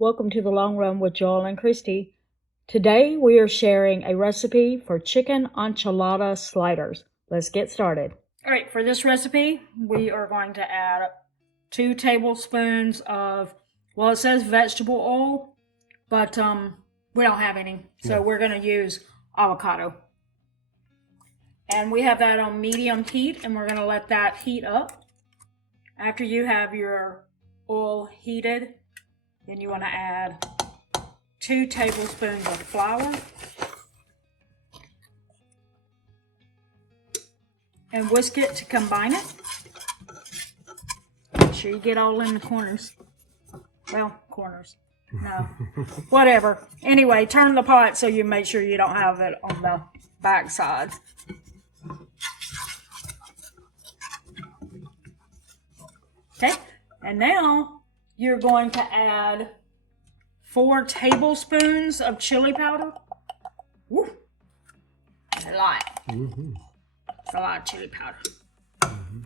Welcome to the Long Run with Joel and Christy. Today we are sharing a recipe for chicken enchilada sliders. Let's get started. All right, for this recipe, we are going to add 2 tablespoons of, well, it says vegetable oil, but we don't have any, so we're going to use avocado. And we have that on medium heat, and we're going to let that heat up. After you have your oil heated, then you want to add 2 tablespoons of flour and whisk it to combine it. Make sure you get all in the corners. Well, corners. No. Whatever. Anyway, turn the pot so you make sure you don't have it on the back side. Okay. And now you're going to add 4 tablespoons of chili powder. Woo. That's a lot. Mm-hmm. It's a lot of chili powder. Mm-hmm.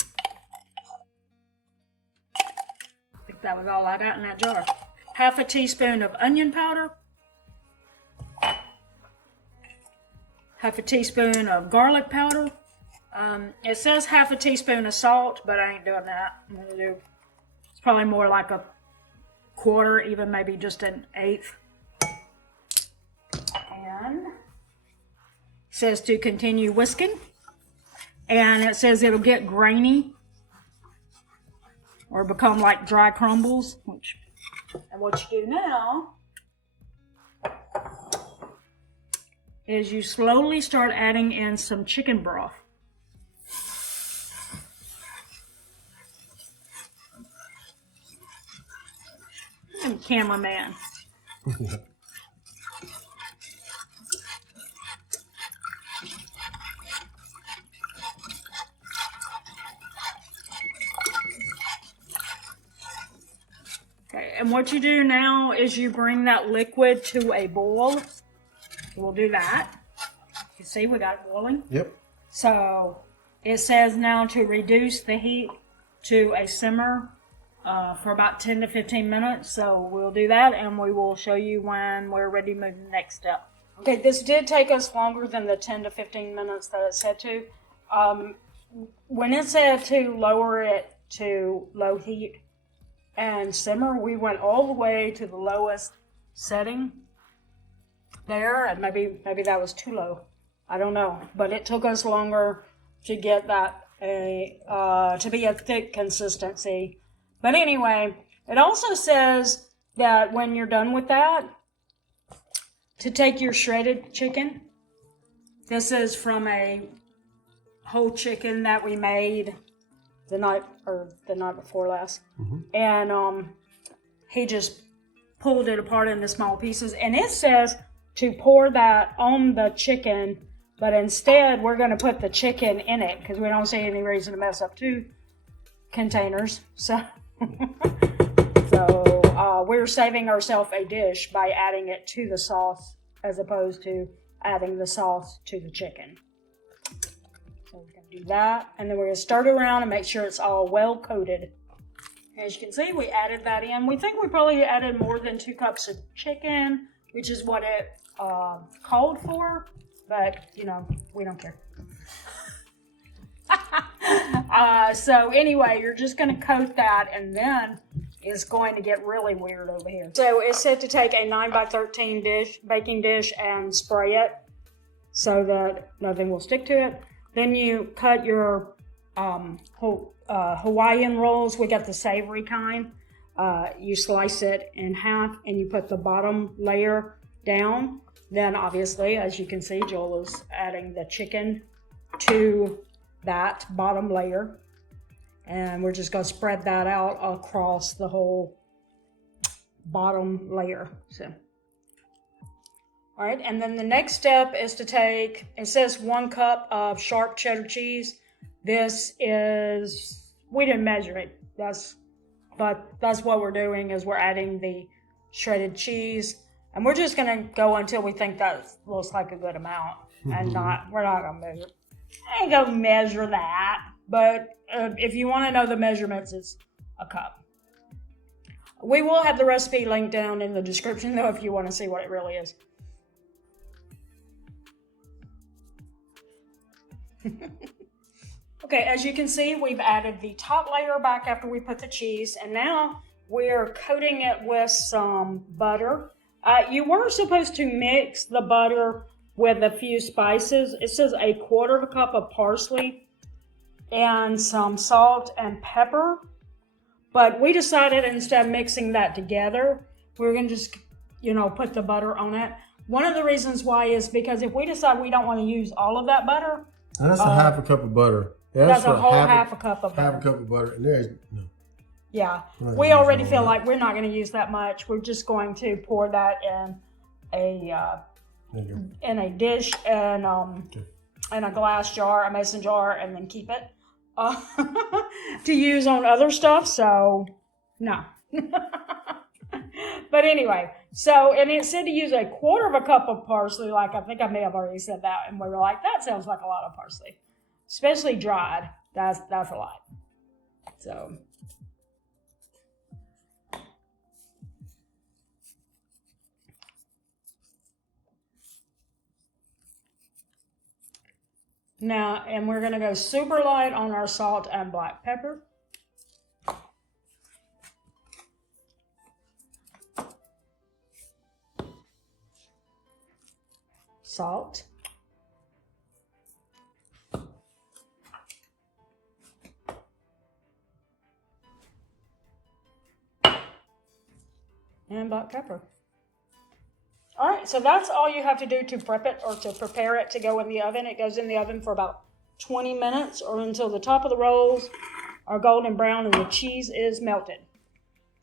I think that was all I got in that jar. Half a teaspoon of onion powder. Half a teaspoon of garlic powder. It says half a teaspoon of salt, but I ain't doing that. I'm gonna do, it's probably more like a quarter, even maybe just an eighth. And it says to continue whisking. And it says it'll get grainy or become like dry crumbles. And what you do now is you slowly start adding in some chicken broth. Cameraman. Okay, and what you do now is you bring that liquid to a boil. We'll do that. You see, we got it boiling. Yep. So it says now to reduce the heat to a simmer for about 10 to 15 minutes. So we'll do that, and we will show you when we're ready to move to the next step. Okay, this did take us longer than the 10 to 15 minutes that it said to. When it said to lower it to low heat and simmer, we went all the way to the lowest setting there, and maybe that was too low. I don't know, but it took us longer to get that to be a thick consistency. But anyway, it also says that when you're done with that, to take your shredded chicken. This is from a whole chicken that we made the night before last. Mm-hmm. And he just pulled it apart into small pieces. And it says to pour that on the chicken, but instead we're going to put the chicken in it because we don't see any reason to mess up 2 containers. So we're saving ourselves a dish by adding it to the sauce as opposed to adding the sauce to the chicken. So we're going to do that, and then we're going to stir it around and make sure it's all well coated. As you can see, we added that in. We think we probably added more than 2 cups of chicken, which is what it called for, but we don't care. So anyway, you're just going to coat that, and then it's going to get really weird over here. So it's said to take a 9x13 baking dish and spray it so that nothing will stick to it. Then you cut your Hawaiian rolls. We got the savory kind. You slice it in half, and you put the bottom layer down. Then obviously, as you can see, Joel is adding the chicken to that bottom layer, and we're just going to spread that out across the whole bottom layer. So, all right, and then the next step is to take, it says 1 cup of sharp cheddar cheese. This is, we didn't measure it, but that's what we're doing, is we're adding the shredded cheese, and we're just going to go until we think that looks like a good amount, and we're not going to measure it. I ain't gonna measure that, but if you want to know the measurements, it's a cup. We will have the recipe linked down in the description, though, if you want to see what it really is. Okay, as you can see, we've added the top layer back after we put the cheese, and now we're coating it with some butter. You were supposed to mix the butter with a few spices. It says 1/4 cup of parsley and some salt and pepper. But we decided instead of mixing that together, we're going to just, put the butter on it. One of the reasons why is because if we decide we don't want to use all of that butter. And that's a 1/2 cup of butter. Yeah, that's a whole half a cup of butter. 1/2 cup of butter. And there's no. Yeah. We already feel like we're not going to use that much. We're just going to pour that in a dish and in a glass jar, a mason jar, and then keep it to use on other stuff. So, no. But anyway, and it said to use 1/4 cup of parsley. Like, I think I may have already said that. And we were like, that sounds like a lot of parsley. Especially dried. That's a lot. So. Now, and we're going to go super light on our salt and black pepper. Salt. And black pepper. All right, so that's all you have to do to prep it or to prepare it to go in the oven. It goes in the oven for about 20 minutes or until the top of the rolls are golden brown and the cheese is melted.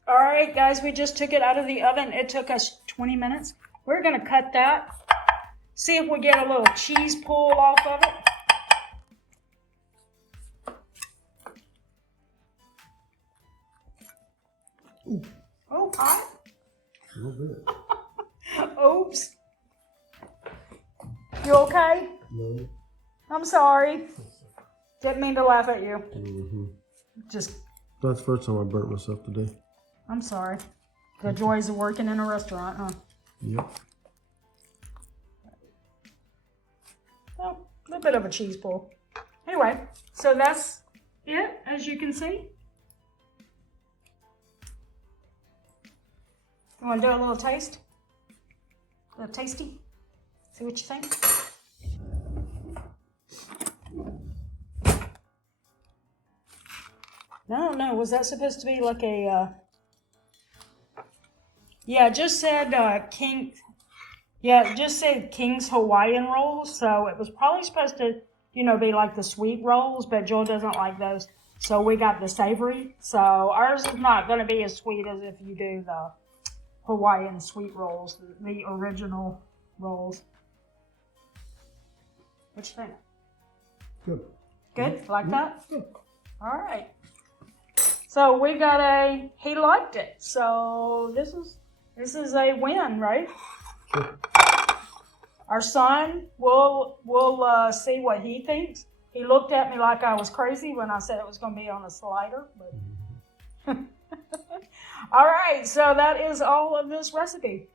All right, guys, we just took it out of the oven. It took us 20 minutes. We're going to cut that. See if we get a little cheese pull off of it. Ooh. Oh, hot. A little bit. Oops. You okay? No. I'm sorry. Didn't mean to laugh at you. Mm-hmm. Just. That's the first time I burnt myself today. I'm sorry. The joys of working in a restaurant, huh? Yep. Well, a little bit of a cheese pull. Anyway, so that's it, as you can see. You want to do a little taste? A little tasty? See what you think? I don't know. Was that supposed to be like a... Yeah, it just said King... Yeah, it just said King's Hawaiian rolls. So it was probably supposed to, be like the sweet rolls. But Joel doesn't like those. So we got the savory. So ours is not going to be as sweet as if you do the Hawaiian sweet rolls, the original rolls. What you think? Good. Good? Like that? Good. All right. So we got he liked it. So this is a win, right? Sure. Our son, we'll see what he thinks. He looked at me like I was crazy when I said it was going to be on a slider, but... All right, so that is all of this recipe.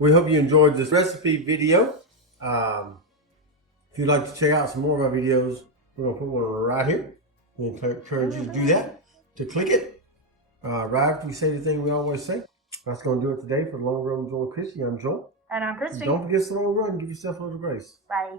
We hope you enjoyed this recipe video. If you'd like to check out some more of our videos, we're going to put one right here. We encourage you to do that, to click it. Right after we say the thing we always say. That's going to do it today for the Long Run with Joel and Christy. I'm Joel. And I'm Christy. Don't forget to long run and give yourself a little grace. Bye.